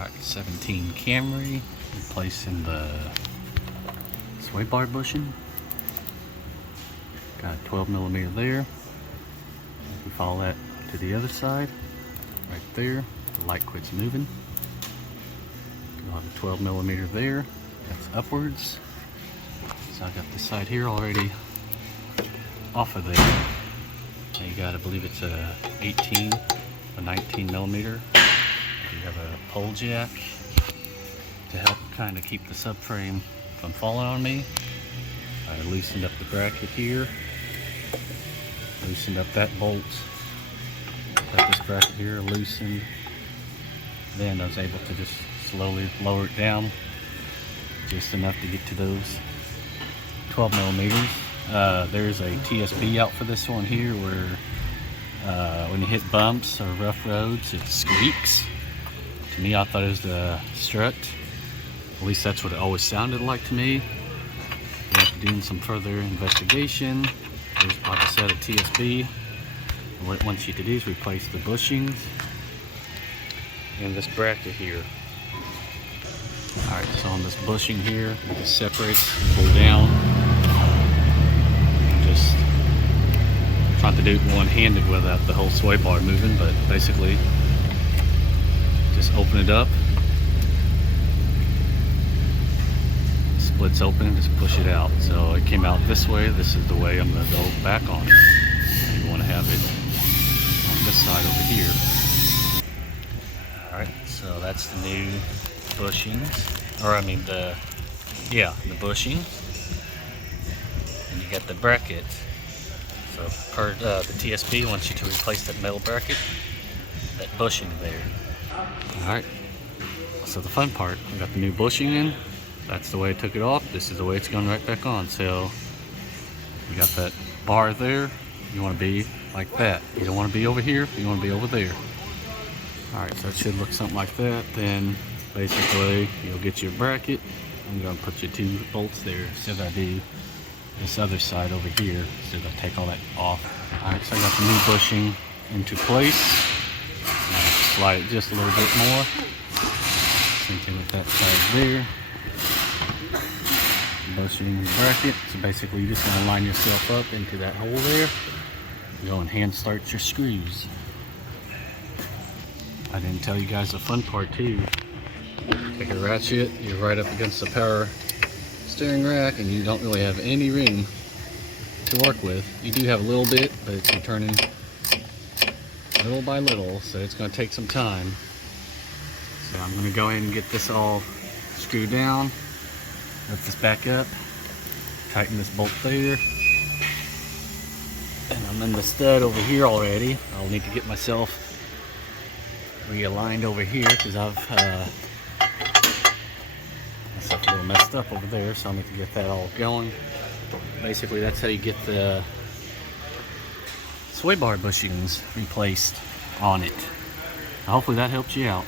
Alright, 17 Camry, replacing the sway bar bushing. Got a 12mm there. If we follow that to the other side, right there, the light quits moving. We'll have a 12mm there, that's upwards. So I got this side here already off of there. Now you got, I believe it's a 18, a 19mm. You have a pole jack to help kind of keep the subframe from falling on me. I loosened up the bracket here, loosened up that bolt, got this bracket here loosened. Then I was able to just slowly lower it down just enough to get to those 12mm. There's a TSB out for this one here where when you hit bumps or rough roads it squeaks. To me, I thought it was the strut. At least that's what it always sounded like to me. After doing some further investigation, there's, like I said, a TSB. And what it wants you to do is replace the bushings and this bracket here. Alright, so on this bushing here, you just separate, pull down. Just trying to do it one-handed without the whole sway bar moving, but basically just open it up, splits open, just push it out. So it came out this way. This is the way I'm going to go back on it. And you want to have it on this side over here. Alright, so that's the new bushings, or I mean the bushing. And you got the bracket. So per the TSB wants you to replace that metal bracket, that bushing there. Alright, so the fun part, we got the new bushing in. That's the way I took it off. This is the way it's going right back on. So you got that bar there. You want to be like that. You don't want to be over here, you want to be over there. Alright, so it should look something like that. Then basically you'll get your bracket. I'm going to put your 2 bolts there instead I do this other side over here. So I take all that off. Alright, so I got the new bushing into place. Slide it just a little bit more. Same thing with that side there. Bushing bracket. So basically you just want to line yourself up into that hole there. Go and hand start your screws. I didn't tell you guys the fun part too. Take a ratchet, you're right up against the power steering rack and you don't really have any room to work with. You do have a little bit, but it's turning little by little, so it's going to take some time. So I'm going to go ahead and get this all screwed down, lift this back up, tighten this bolt there, and I'm in the stud over here already. I'll need to get myself realigned over here because I've myself a little messed up over there, so I need to get that all going. Basically that's how you get the sway bar bushings replaced on it. Hopefully that helps you out.